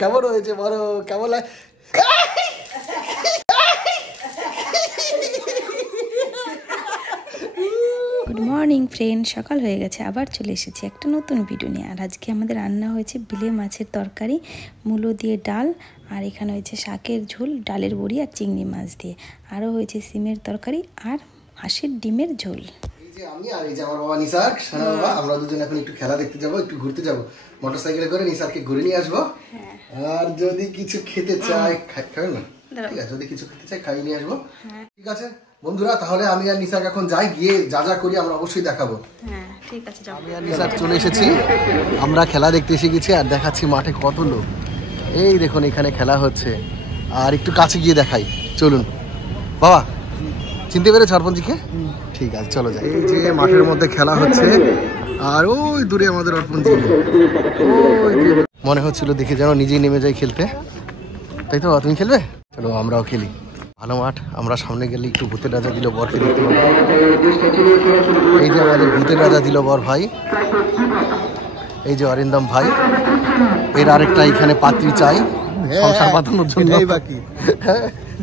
কেমন হয়েছে বড়? কেমন লাগে? গুড মর্নিং ফ্রেন্ড, সকাল হয়ে গেছে, আবার চলে এসেছি একটা নতুন ভিডিও নিয়ে। আর আজকে আমাদের রান্না হয়েছে বিলে মাছের তরকারি, মূলো দিয়ে ডাল, আর এখানে হয়েছে শাকের ঝোল, ডালের বড়ি আর চিংড়ি মাছ দিয়ে, আরও হয়েছে সিমের তরকারি আর হাঁসের ডিমের ঝোল। আমি আর এই যে আমার বাবা নিসার, সোনা বাবা, আমরা দুজন এখন একটু খেলা দেখতে যাবো, একটু ঘুরতে যাবো মোটরসাইকেলে করে। নিসারকে ঘুরে নিয়ে আসবো, আর যদি কিছু খেতে চাই খাবেন না? ঠিক আছে, যদি কিছু খেতে চাই খাইয়ে নিয়ে আসবো। ঠিক আছে বন্ধুরা, তাহলে আমি আর নিসার এখন যাই, গিয়ে যা যা করি আমরা অবশ্যই দেখাবো। হ্যাঁ ঠিক আছে, আমি আর নিসার চলে এসেছি, আমরা খেলা দেখতে এসে গেছি আর দেখাচ্ছি মাঠে কত লোক। এই দেখুন এখানে খেলা হচ্ছে, আর একটু কাছে গিয়ে দেখাই, চলুন। বাবা চিনতে পেরেছ অর্পণজিকে? ঠিক আছে চলো যাই। এই যে মাঠের মধ্যে খেলা হচ্ছে, আর ওই দূরে আমাদের অর্পণজি, ওই মনে হচ্ছিল দেখে যেন নিজেই নেমে যাই খেলতে। তাই তো, তুমি খেলবে? চলো আমরাও খেলি, ভালো মাঠ। আমরা সামনে গেলে একটু ভূতের রাজা দিল বরকে দেখতে পাবো। এই যে আমাদের ভূতের রাজা দিল বর ভাই, এই যে অরিন্দম ভাই, এর আরেকটা এখানে পাত্রী চাই সংসার বাঁধানোর জন্য। বাকি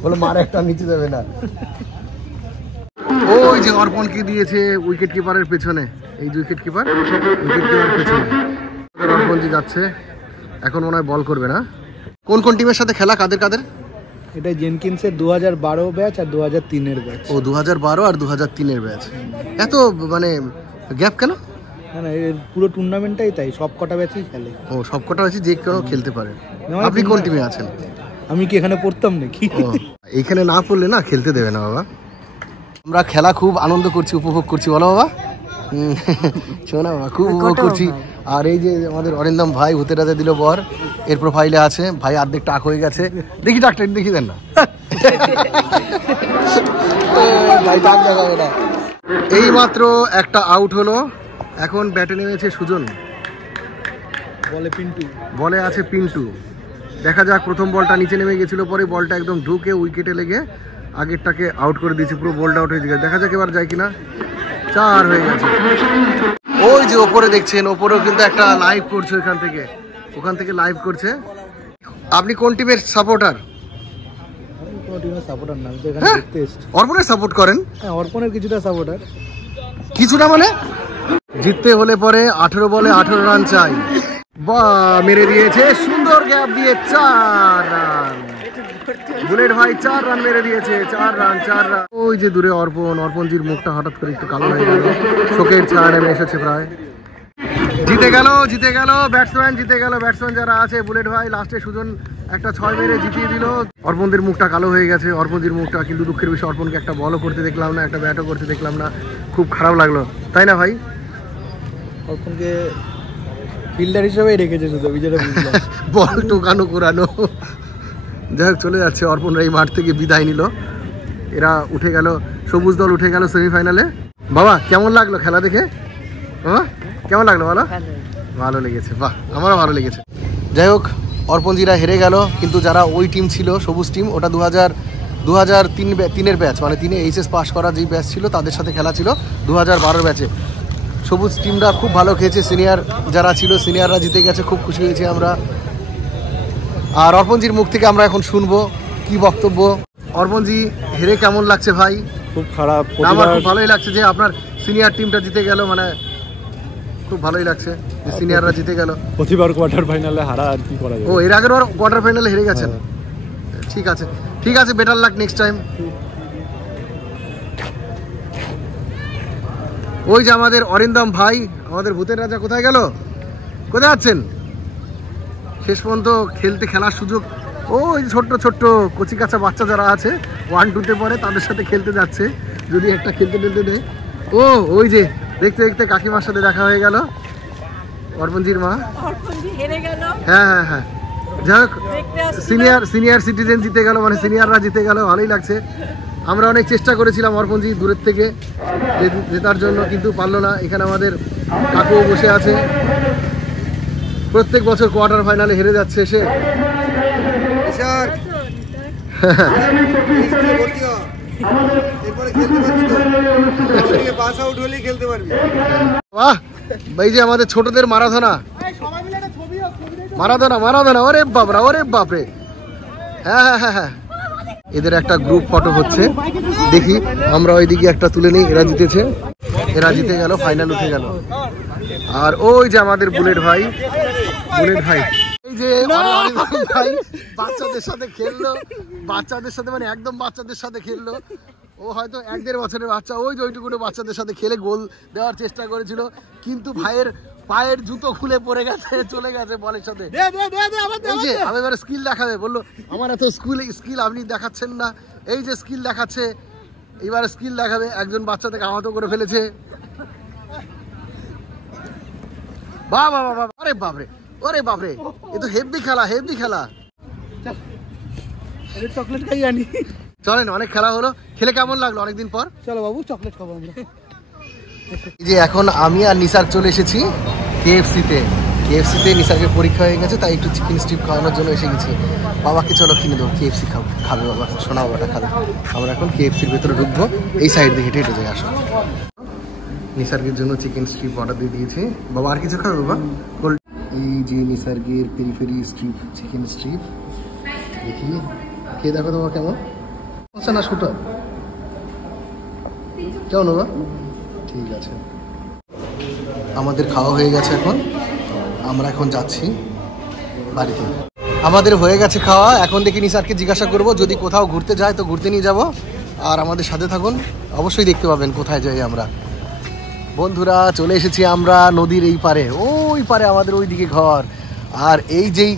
বলে মার একটা নিচে যাবে না। ওই যে অর্পণকে দিয়েছে উইকেট কিপারের পেছনে, এই যে উইকেট কিপার পেছনে অর্পণজি যাচ্ছে। এখন মনে হয় বল করবে না। কোন কোন টিমের সাথে খেলা, কাদের কাদের? এটা জেনকিন্সের 2012 ব্যাচ আর 2003-এর ব্যাচ। ও 2012 আর 2003-এর ব্যাচ। এত মানে গ্যাপ কেন? না না, এর পুরো টুর্নামেন্টটাই তাই, সব কটা ব্যাচই খেলে। ও সব কটা ব্যাচই যে কেউ খেলতে পারে। আপনি কোন টিমে আছেন? আমি কি এখানে পড়তাম নাকি? এইখানে না পড়লে না খেলতে দেবে না বাবা। আমরা খেলা খুব আনন্দ করছি, উপভোগ করছি, বলো বাবা? শোনা বাবা, খুব উপভোগ করছি। আর এই যে আমাদের অরিন্দম ভাই ভূতের রাজা দিল বর, এর প্রোফাইলে আছে ভাই অর্ধেক টাক হয়ে গেছে। দেখি ডাক্তার দেখি দেন না ভাই, টাক দেখাবে না। এই মাত্র একটা আউট হলো, এখন ব্যাটে নেমেছে সুজন, বলে আছে পিন্টু। দেখা যাক, প্রথম বলটা নিচে নেমে গেছিল, পরে বলটা একদম ঢুকে উইকেটে লেগে আগেরটাকে আউট করে দিয়েছে, পুরো বোল্ড আউট হয়ে গেছে। দেখা যাক এবার যায় কিনা। 4 হয়ে গেছে। ওই যে ওপরে দেখছেন, ওপরেও কিন্তু একটা লাইভ করছে, ওখান থেকে লাইভ করছে। আপনি কোন টিমের সাপোর্টার? অর্পণের সাপোর্ট করেন? হ্যাঁ, অর্পণের কিছুটা সাপোর্টার। কিছুটা মানে? জিততে হলে পরে 18 বলে 18 রান চাই। বা মেরে দিয়েছে, সুন্দর গ্যাপ দিয়ে 4 রান। বুলেট ভাই 4 রান মেরে দিয়েছে, 4 রান। ওই যে দূরে অর্পণজির মুখটা হঠাৎ করে একটু কালো হয়ে গেল, চোখের ছায়া নেমে এসেছে প্রায়। জিতে গেল ব্যাটসম্যান, ব্যাটসম্যান যারা আছে। বুলেট ভাই লাস্টে সুজন একটা 6 মেরে জিতিয়ে দিল। অর্পণদের মুখটা কালো হয়ে গেছে, অর্পণজির মুখটা। কিন্তু দুঃখের বিষয়, অর্পণকে একটা বলও করতে দেখলাম না, একটা ব্যাটও করতে দেখলাম না। খুব খারাপ লাগলো, তাই না ভাই? অর্পণকে ফিল্ডার হিসেবেই রেখেছে শুধু, বল টোকানো কোরানো। যাই হোক, চলে যাচ্ছে অর্পণরা এই মাঠ থেকে বিদায় নিল। এরা উঠে গেল, সবুজ দল উঠে গেল সেমিফাইনালে। বাবা কেমন লাগলো খেলা দেখে? কেমন লাগলো বলো? ভালো লেগেছে, বাহ, আমারও ভালো লেগেছে। যাই হোক, অর্পণজিরা হেরে গেল, কিন্তু যারা ওই টিম ছিল সবুজ টিম, ওটা 2003-এর ব্যাচ, মানে 3-এ এইচএস পাস করা যেই ব্যাচ ছিল তাদের সাথে খেলা ছিল 2012 ব্যাচে। সবুজ টিমরা খুব ভালো খেয়েছে, সিনিয়র যারা ছিল সিনিয়ররা জিতে গেছে, খুব খুশি হয়েছি আমরা। আর অর্পণজির মুখ থেকে আমরা এখন শুনবো কি বক্তব্য। অর্পণজি, হেরে কেমন লাগছে ভাই? খুব খারাপ। আমার খুব ভালোই লাগছে যে আপনার সিনিয়র টিমটা জিতে গেল, মানে খুব ভালোই লাগছে যে সিনিয়ররা জিতে গেল। প্রতিবার কোয়ার্টার ফাইনালে হারা, আর কি করা যাবে। ও এর আগের বার কোয়ার্টার ফাইনালে হেরে গেছেন। ঠিক আছে, বেটার লাক নেক্সট টাইম। ওই যে আমাদের অরিন্দম ভাই, আমাদের ভূতের রাজা, কোথায় গেল? কোথায় আছেন? শেষ পর্যন্ত খেলার সুযোগ। ওই ছোট্ট কচি কাঁচা বাচ্চা যারা আছে 1-2-তে পড়ে, তাদের সাথে খেলতে যাচ্ছে, যদি একটা খেলতে নেই। ওই যে দেখতে কাকিমার সাথে দেখা হয়ে গেল, অর্পণজির মা। হ্যাঁ, যাই হোক, সিনিয়র সিটিজেন জিতে গেল, মানে সিনিয়ররা জিতে গেল, ভালোই লাগছে। আমরা অনেক চেষ্টা করেছিলাম অর্পণজি দূরের থেকে জেতার জন্য, কিন্তু পারলো না। এখানে আমাদের কাকুও বসে আছে, প্রত্যেক বছর কোয়ার্টার ফাইনালে হেরে যাচ্ছে এসে। এই যে আমাদের ছোটদের মারাধনা, ওরে বাপরে। হ্যাঁ, এদের একটা গ্রুপ ফটো হচ্ছে, দেখি আমরা ওইদিকে একটা তুলে নিই। এরা জিতে গেল, ফাইনাল উঠে গেল। আর ওই যে আমাদের বুলেট ভাই, এই যে ভাই বাচ্চাদের সাথে খেললো, মানে একদম বাচ্চাদের সাথে খেললো। ও হয়তো 1-1.5 বছরের বাচ্চা, ওই যে ওইটুকু বাচ্চাদের সাথে খেলে গোল দেওয়ার চেষ্টা করেছিল, কিন্তু ভাইয়ের পায়ের জুতো খুলে পড়ে গেছে, চলে গেছে বলের সাথে। এই যে আমি এবারে স্কিল দেখাবে, বললো আমার এত স্কিল আপনি দেখাচ্ছেন না। এই যে স্কিল দেখাচ্ছে, এবারে স্কিল দেখাবে। একজন বাচ্চা থেকে আহত করে ফেলেছে। বাবা, ওরে বাপরে, এ তো হেভি খেলা। চকলেট খাই আনি, চলেন, অনেক খেলা হলো। খেলে কেমন লাগলো অনেকদিন পর? চলো বাবু চকলেট খাবো আমরা। এই যে এখন আমি আর নিসার চলে এসেছি কেএফসিতে। নিসারকে পরীক্ষা হয়ে গেছে, তাই একটু চিকেন স্ট্রিপ খাওয়ানোর জন্য এসে গেছি। বাবাকে চলো কিনে দেবো, কেএফসি খাবে বাবা, সোনা বাবাটা খাবে। আমরা এখন কেএফসির ভেতরে ঢুকবো, এই সাইড দিয়ে হেঁটে যাই। আসো, নিসার্গের জন্য চিকেন স্ট্রিপ অর্ডার দিয়ে দিয়েছি। বাবা আর কিছু খাবে বাবা? এই যে নিসার্গের পেরি স্ট্রিপ, চিকেন স্ট্রিপ। দেখি খেয়ে দেখো তোমার কেমন আচ্ছা না, শুটো কেমন বাবা? ঠিক আছে, আমাদের খাওয়া হয়ে গেছে। এখন আমরা যাচ্ছি বাড়িতে। আমাদের হয়ে গেছে খাওয়া। এখন দেখি নিসারকে জিজ্ঞাসা করব, যদি কোথাও ঘুরতে যায় তো ঘুরতে নিয়ে যাব। আর আমাদের সাথে থাকুন, অবশ্যই দেখতে পাবেন কোথায় যাই আমরা। বন্ধুরা, চলে এসেছি আমরা নদীর এই পারে, ওই পারে আমাদের ওই দিকে ঘর। আর এই যেই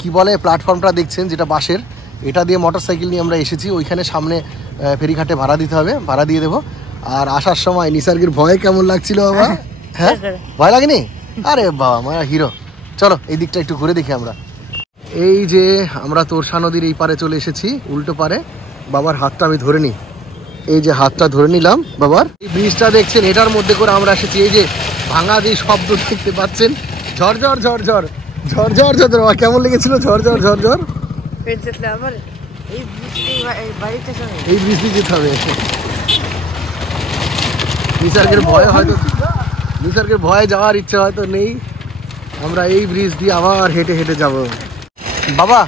কি বলে প্ল্যাটফর্মটা দেখছেন, যেটা বাঁশের, এটা দিয়ে মোটরসাইকেল নিয়ে আমরা এসেছি। ওইখানে সামনে ফেরিঘাটে ভাড়া দিতে হবে, ভাড়া দিয়ে দেবো। আর আসার সময় নিসার্গের ভয় কেমন লাগছিল বাবা? হ্যাঁ, ভয় লাগেনি? আরে বাবা, আমার হিরো। চলো এই দিকটা একটু ঘুরে দেখি আমরা। এই যে আমরা তোরসা নদীর এই পারে চলে এসেছি, উল্টো পারে। বাবার হাতটা আমি ধরে নিই, এই যে হাতটা ধরে নিলাম বাবার। এই ব্রিজটা দেখছেন, এটার মধ্যে করে আমরা এসেছি। এই যে ভাঙা যে শব্দ দেখতে পাচ্ছেন, ঝরঝর কেমন লেগেছিল? ঝরঝর এই ব্রিজ দিয়ে যেতে হবে। নিসার্গের ভয়ে যাওয়ার ইচ্ছা হয়তো নেই। আমরা এই ব্রিজ দিয়ে আবার হেঁটে যাব। বাবা,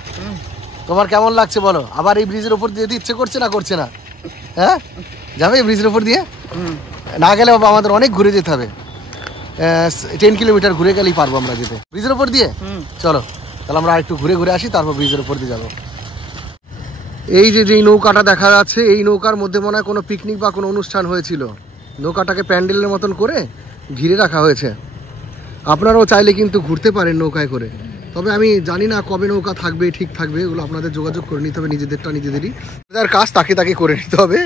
তোমার কেমন লাগছে বলো? আবার এই ব্রিজের উপর দিয়ে যেতে ইচ্ছে করছে না? হ্যাঁ, যাবে এই ব্রিজের উপর দিয়ে? না গেলে বাবা আমাদের অনেক ঘুরে যেতে হবে। 10 কিলোমিটার ঘুরে গেলেই পারবো আমরা যেতে ব্রিজের উপর দিয়ে। চলো তাহলে আমরা একটু ঘুরে আসি, তারপর ব্রিজের উপর দিয়ে যাবো। এই যে নৌকাটা দেখা যাচ্ছে, এই নৌকার মধ্যে মনে হয় কোনো পিকনিক বা কোনো অনুষ্ঠান হয়েছিল। নৌকাটাকে প্যান্ডেলের মতন করে ঘিরে রাখা হয়েছে। আপনারাও চাইলে কিন্তু ঘুরতে পারেন নৌকায় করে। তবে আমি জানি না কবে নৌকা থাকবে, ঠিক থাকবে, এগুলো আপনাদের যোগাযোগ করে নিতে হবে, নিজেদেরই যার কাজ তাকে করে নিতে হবে।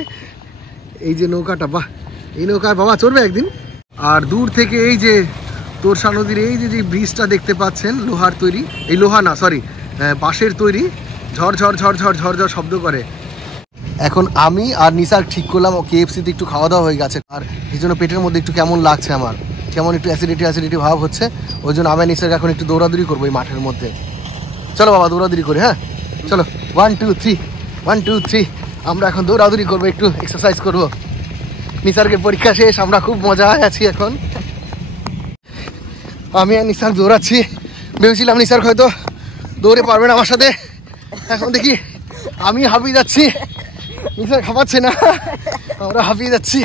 এই যে নৌকাটা, বাহ, এই নৌকায় বাবা চড়বে একদিন। আর দূর থেকে এই যে তোরসা নদীর এই যে ব্রিজটা দেখতে পাচ্ছেন, লোহার তৈরি, এই লোহা না সরি বাঁশের তৈরি, ঝড় শব্দ করে। এখন আমি আর নিসার ঠিক করলাম কেএফসিতে একটু খাওয়া দাওয়া হয়ে গেছে, আর এই জন্য পেটের মধ্যে একটু কেমন লাগছে, আমার কেমন একটু অ্যাসিডিটি ভাব হচ্ছে। ওই জন্য আমি নিসার এখন একটু দৌড়াদৌড়ি করবো এই মাঠের মধ্যে। চলো বাবা দৌড়াদৌড়ি করে, হ্যাঁ চলো 1 2 3 আমরা এখন দৌড়াদৌড়ি করবো, একটু এক্সারসাইজ করবো। নিসার্গের পরীক্ষা শেষ, আমরা খুব মজায় আছি এখন। আমি আর নিসার দৌড়াচ্ছি, ভেবেছিলাম নিসার হয়তো দৌড়ে পারবে না আমার সাথে। এখন দেখি আমি হাঁপিয়ে যাচ্ছি, নিসার খাপাচ্ছে না, আমরা হাঁপিয়ে যাচ্ছি।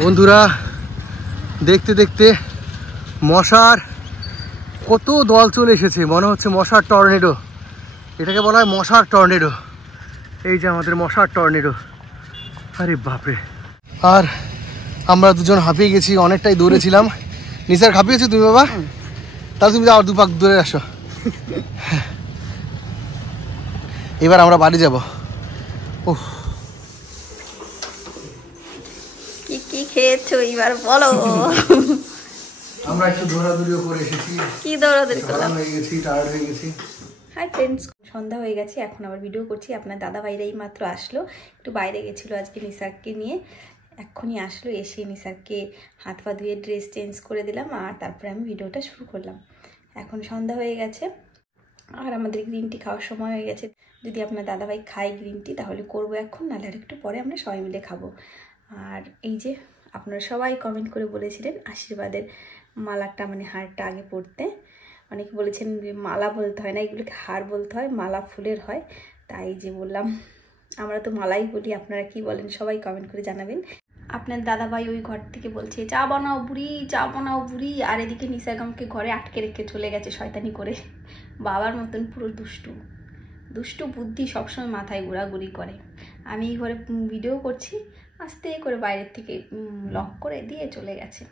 বন্ধুরা, দেখতে দেখতে মশার কত দল চলে এসেছে, মনে হচ্ছে মশার টর্নেডো। এটাকে বলা হয় মশার টর্নেডো। এই যে আমাদের মশার টর্নেডো, আরে বাপরে। আর আমরা দুজন হাঁপিয়ে গেছি, অনেকটাই দৌড়েছিলাম। নিসার হাঁপিয়েছো তুমি বাবা? তাহলে তুমি আবার 2 পাক দৌড়ে আসো। এবার আমরা বাড়ি যাব। ওহ, কি খেয়েছো এবার বলো? আমরা একটু দৌড়াদৌড়িও করে এসেছি। কি দৌড়াদৌড়ি করলাম? হয়ে গেছি, টায়ার্ড হয়ে গেছি। হাই ফ্রেন্ডস, সন্ধ্যা হয়ে গেছে, এখন আবার ভিডিও করছি। আপনার দাদা ভাইরা এই মাত্র আসলো, একটু বাইরে গেছিলো আজকে নিসারকে নিয়ে, এক্ষুনি আসলো। এসে নিসারকে হাত পা ধুয়ে ড্রেস চেঞ্জ করে দিলাম, আর তারপরে আমি ভিডিওটা শুরু করলাম। এখন সন্ধ্যা হয়ে গেছে, আর আমাদের গ্রিন টি খাওয়ার সময় হয়ে গেছে। যদি আপনার দাদাভাই খায় গ্রিন টি তাহলে করবো এখন, নাহলে আর একটু পরে আমরা সবাই মিলে খাবো। আর এই যে আপনারা সবাই কমেন্ট করে বলেছিলেন আশীর্বাদের মালাটা মানে হারটা আগে পরতে। অনেকে বলেছেন যে মালা বলতে হয় না, এগুলোকে হার বলতে হয়, মালা ফুলের হয়। তাই যে বললাম, আমরা তো মালাই বলি, আপনারা কি বলেন সবাই কমেন্ট করে জানাবেন। আপনার দাদাভাই ওই ঘর থেকে বলছে চা বানাও বুড়ি, চা বানাও বুড়ি, আর এদিকে নিসাগামকে ঘরে আটকে রেখে চলে গেছে শয়তানি করে। বাবার মতন পুরো দুষ্টু দুষ্টু বুদ্ধি সবসময় মাথায় ঘোরাঘুরি করে। আমি এই ঘরে ভিডিও করছি, আস্তে করে বাইরের থেকে লক করে দিয়ে চলে গেছে।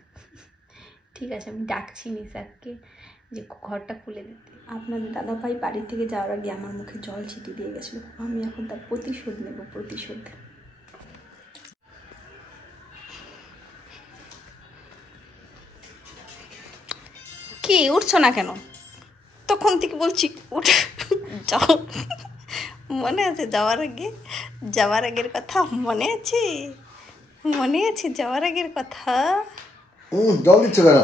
ঠিক আছে, আমি ডাকছি নিসাককে যে ঘরটা খুলে দিতে। আপনাদের দাদাভাই বাড়ি থেকে যাওয়ার আগে আমার মুখে জল ছিটিয়ে দিয়ে গেছিলো, আমি এখন তার প্রতিশোধ নেব, প্রতিশোধ। কি উঠছো না কেন? তখন থেকে বলছি উঠ, যাও। মনে আছে যাওয়ার আগের কথা? মনে আছে যাওয়ার আগের কথা? জল দিচ্ছ কেন?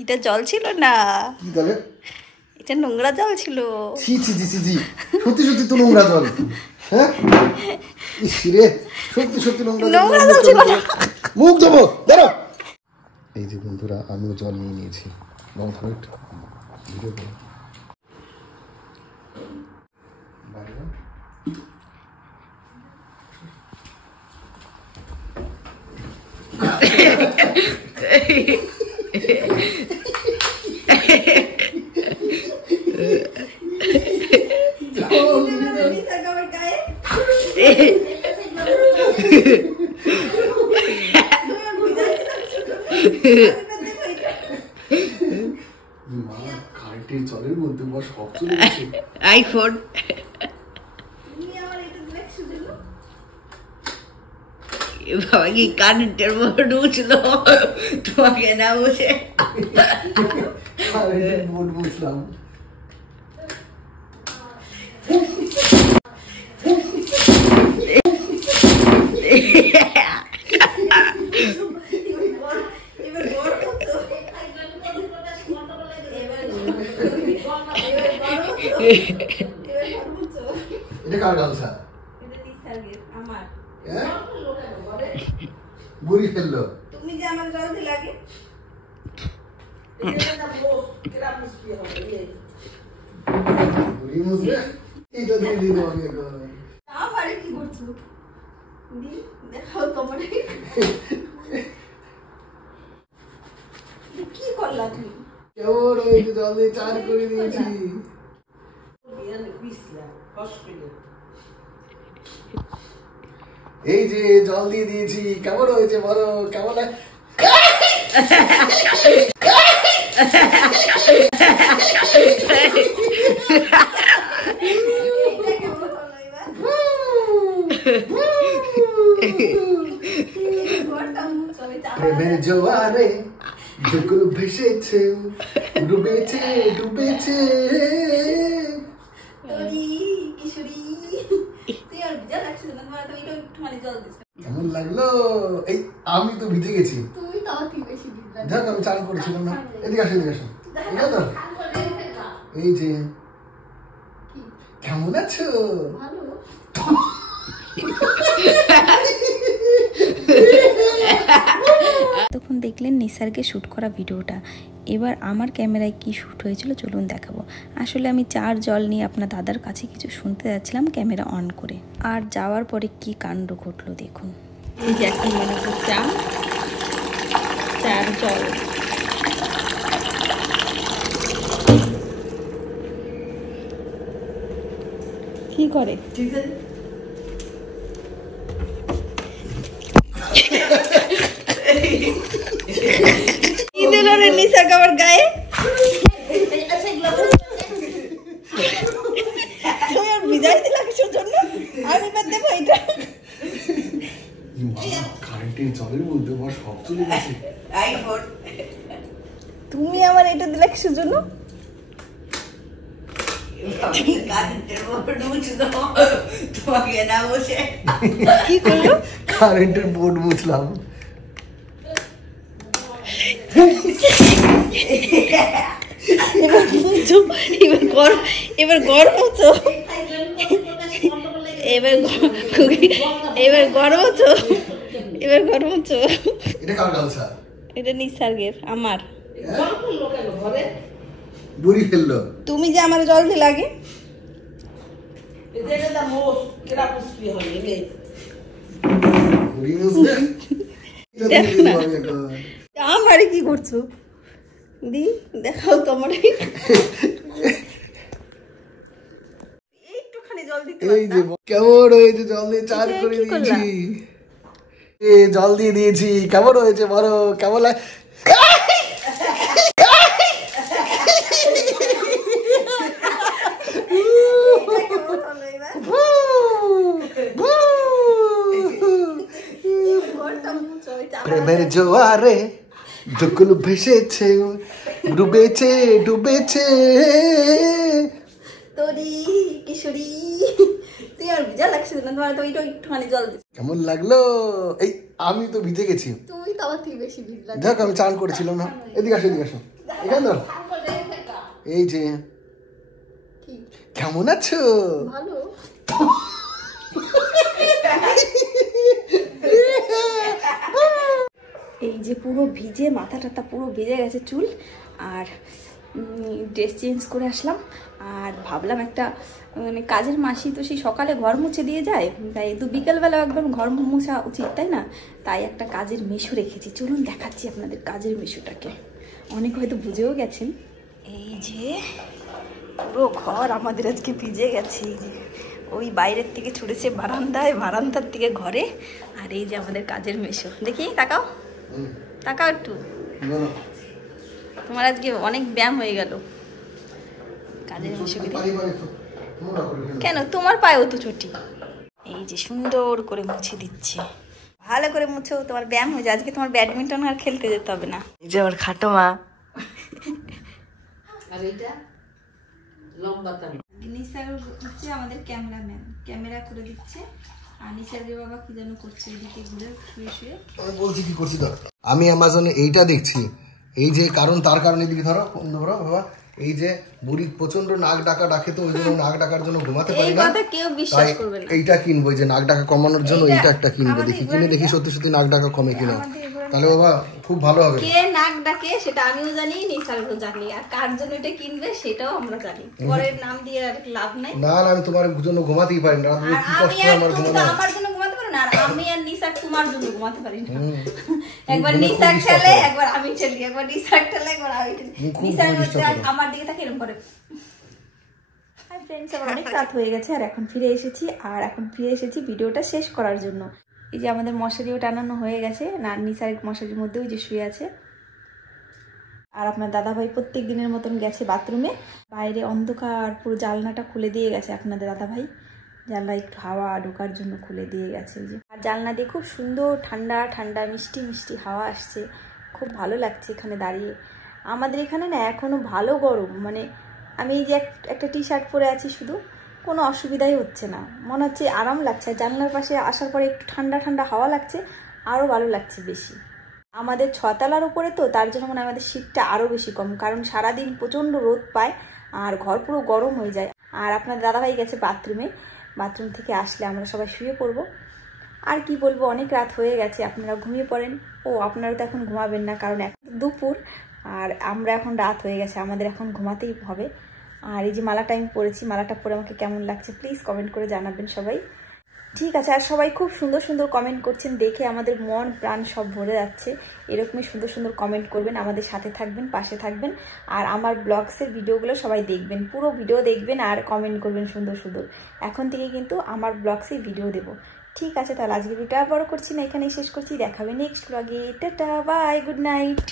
এটা জল ছিল না, কি তাহলে? এটা নোংরা জল ছিল। ছি ছি ছি ছি, সত্যি সত্যি তো নোংরা জল। হ্যাঁ রে, সত্যি সত্যি নোংরা জল ছিল। মুখ দেবো, দাঁড়া। এই যে বন্ধুরা, আমিও জল নিয়ে নিয়েছি। ভিডিও করো। জলের মধ্যে সব চলে গেছে। আইফোন বাবা কি কারেন্টের বোর্ড উঠলো তোমাকে না বসে? কারেন্টের বোর্ড বুঝলাম। এটা কার গামছা? বুড়ি ফেললো। তুমি যে আমার জল দিলে আগে। বুড়ি মুছবে? এটা দিয়ে দিল আমি এখন। আরে কি করছো? দেখাও তোমার কি করলা তুমি? কেমন হয়েছে? জল দিয়ে চান করে দিয়েছি। এই যে জল দিয়ে দিয়েছি, কেমন হয়েছে বলো? কেমন প্রেমের জোয়ারে যখন ভেসেছে, ডুবেছে ডুবেছে। কেমন লাগলো? এই আমি তো ভিজে গেছি। দেখ আমি চান করেছিলাম না। এদিকে আসো, এদিকে আসো। এই যে কেমন আছো? তখন দেখলেন নিসারকে শ্যুট করা ভিডিওটা। এবার আমার ক্যামেরায় কি শ্যুট হয়েছিল চলুন দেখাবো। আসলে আমি চার জল নিয়ে আপনার দাদার কাছে কিছু শুনতে যাচ্ছিলাম ক্যামেরা অন করে, আর যাওয়ার পরে কি কাণ্ড ঘটলো দেখুন। এই যে এখন মনে করছে চার জল। কি করে? ঠিক আছে নিশা কাবার গায়ে ভিজাই দিলাম কিসের জন্য? আমি বাদ দেবো এটা। কারেন্টের জলের মধ্যে সব চলে গেছে। তুমি আমার এটা দিলা কিসের জন্য? কি করলো? কারেন্টের বোর্ড মুছলাম। এবার মুছো, এবার ঘর মুছো, এবার ঘর মুছো, এবার ঘর মুছো। এটা কার গামছা? এটা নিসর্গের, আমার। বুড়ি ফেললো। তুমি যে আমার জল দিলে আগে। বুড়ি মুছবে? আমারে কি করছো দি, দেখাও তোমার। একটুখানি জল দিতে এই যে কেমন হয়েছে, জল দিয়ে চার করে দিয়েছি। জল দিয়ে দিয়েছি, কেমন হয়েছে বলো, কেমন লাগে? প্রেমের জোয়ারে দুকুল ভেসেছে, ডুবেছে ডুবেছে তোরি কিশোরী। তুই আর ভিজা লাগছে না তোমার, তো এইটা একটুখানি জল দিচ্ছি। কেমন লাগলো? এই আমি তো ভিজে গেছি। তুমি তো আমার থেকে বেশি ভিজলা। দেখ আমি চান করেছিলাম না। এদিকে আসো, এদিকে আসো, এখানে ধরো। এই যে কেমন আছো? ভালো। এই যে পুরো ভিজে, মাথা টাথা পুরো ভিজে গেছে, চুল। আর ড্রেস চেঞ্জ করে আসলাম। আর ভাবলাম একটা মানে কাজের মাসি তো সেই সকালে ঘর মুছে দিয়ে যায়, তাই তো বিকেলবেলা একবার ঘর মুছা উচিত, তাই না? তাই একটা কাজের মেশো রেখেছি, চলুন দেখাচ্ছি আপনাদের কাজের মেশোটাকে। অনেক হয়তো বুঝেও গেছেন। এই যে পুরো ঘর আমাদের আজকে ভিজে গেছে। এই যে ওই বাইরের থেকে ছুটেছে বারান্দায়, বারান্দার থেকে ঘরে। আর এই যে আমাদের কাজের মেশো, দেখি তাকাও, তাকাও একটু। তোমার আজকে অনেক ব্যায়াম হয়ে গেল কাজের মেশো। কেন তোমার পায়েও তো চটি। এই যে সুন্দর করে মুছে দিচ্ছে, ভালো করে মুছো, তোমার ব্যায়াম হয়ে যায়। আজকে তোমার ব্যাডমিন্টন আর খেলতে যেতে হবে না। এই যে আমার খাটো মা। আর এইটা লম্বা তার নিসার হচ্ছে আমাদের ক্যামেরাম্যান, ক্যামেরা করে দিচ্ছে। আর নিসারের বাবা কি যেন করছে এদিকে ঘুরে শুয়ে শুয়ে। আমি বলছি কি করছি, ধর আমি অ্যামাজনে এইটা দেখছি। এই যে কারণ, তার কারণে এদিকে ধরো ধরো বাবা। এই যে বুড়ি প্রচন্ড নাক ডাকা ডাকে, তো ওই জন্য নাক ডাকার জন্য ঘুমাতে পারি না। কেউ বিশ্বাস করবে না। এইটা কিনবো, এই যে নাক ডাকা কমানোর জন্য এইটা একটা কিনবো। দেখি কিনে দেখি সত্যি সত্যি নাক ডাকা কমে কিনা। তাহলে বাবা খুব ভালো হবে। কে নাক ডাকে সেটা আমিও জানি, নিসারও জানি, আর কার জন্য এটা কিনবে সেটাও আমরা জানি। পরের নাম দিয়ে আর লাভ নাই। না না, আমি তোমার জন্য ঘুমাতেই পারি না, রাত কি কষ্ট আমার ঘুমানো। আমার জন্য ঘুমাতে পারো না, আর আমি আর নিসার তোমার জন্য ঘুমাতে পারি না। একবার নিসার খেলে, একবার আমি খেলি, একবার নিসার খেলে, একবার আমি খেলি। নিসার হচ্ছে আমার দিকে তাকে এরকম করে। হাই ফ্রেন্ডস, আমার অনেক রাত হয়ে গেছে আর এখন ফিরে এসেছি। আর এখন ফিরে এসেছি ভিডিওটা শেষ করার জন্য। এই যে আমাদের মশারিও টানানো হয়ে গেছে, না নিসার মশারির মধ্যেও যে শুয়ে আছে। আর আপনার দাদাভাই প্রত্যেক দিনের মতন গেছে বাথরুমে। বাইরে অন্ধকার, পুরো জানলাটা খুলে দিয়ে গেছে আপনাদের দাদাভাই। জানলা একটু হাওয়া ঢোকার জন্য খুলে দিয়ে গেছে। এই যে আর জানলা দিয়ে খুব সুন্দর ঠান্ডা ঠান্ডা মিষ্টি মিষ্টি হাওয়া আসছে, খুব ভালো লাগছে এখানে দাঁড়িয়ে। আমাদের এখানে না এখনও ভালো গরম, মানে আমি এই যে একটা টি শার্ট পরে আছি, শুধু কোনো অসুবিধাই হচ্ছে না, মনে হচ্ছে আরাম লাগছে। জানলার পাশে আসার পরে একটু ঠান্ডা ঠান্ডা হাওয়া লাগছে, আরও ভালো লাগছে বেশি। আমাদের 6 তলার উপরে তো, তার জন্য মানে আমাদের শীতটা আরও বেশি কম, কারণ সারাদিন প্রচণ্ড রোদ পায় আর ঘর পুরো গরম হয়ে যায়। আর আপনার দাদাভাই গেছে বাথরুমে, বাথরুম থেকে আসলে আমরা সবাই শুয়ে পড়বো। আর কি বলবো, অনেক রাত হয়ে গেছে, আপনারা ঘুমিয়ে পড়েন। ও আপনারা তো এখন ঘুমাবেন না, কারণ এখন দুপুর আর আমরা এখন রাত হয়ে গেছে, আমাদের এখন ঘুমাতেই হবে। আর এই যে মালাটা আমি পরেছি, মালাটা পরে আমাকে কেমন লাগছে প্লিজ কমেন্ট করে জানাবেন সবাই। ঠিক আছে, আর সবাই খুব সুন্দর সুন্দর কমেন্ট করছেন, দেখে আমাদের মন প্রাণ সব ভরে যাচ্ছে। এরকমই সুন্দর সুন্দর কমেন্ট করবেন, আমাদের সাথে থাকবেন, পাশে থাকবেন। আর আমার ব্লগসের ভিডিওগুলো সবাই দেখবেন, পুরো ভিডিও দেখবেন আর কমেন্ট করবেন সুন্দর সুন্দর। এখন থেকে কিন্তু আমার ব্লগসে ভিডিও দেবো। ঠিক আছে, তাহলে আজকে ভিডিওটা বড় করছি না, এখানেই শেষ করছি। দেখাবে নেক্সট ব্লগে। Tata, bye, good night.